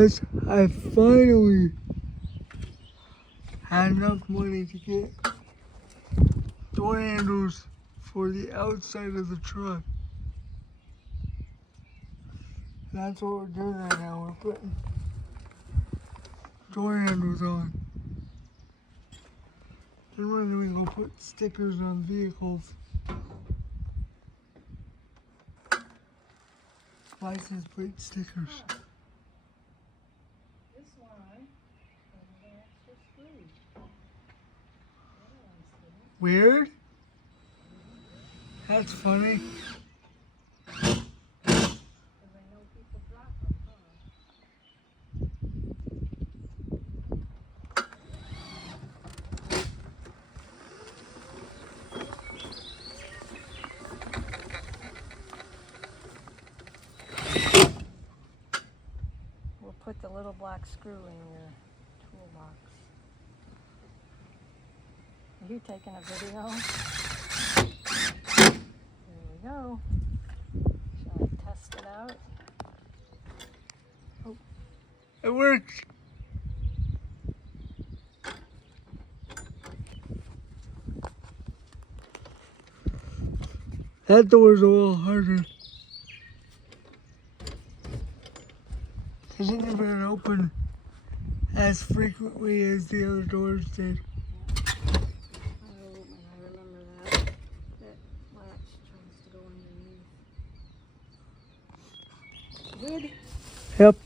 guys, I finally had enough money to get door handles for the outside of the truck. That's what we're doing right now. We're putting door handles on. Then we're going to go put stickers on vehicles. License plate stickers. This one has an extra screw. The other ones didn't. Weird? That's funny. Because I know people drop them, huh? We'll put the little black screw in your toolbox. Are you taking a video? There we go. Shall I test it out? It works. That door's a little harder. It didn't open as frequently as the other doors did. Oh, and I remember that. That latch tries to go underneath. Good. Yep.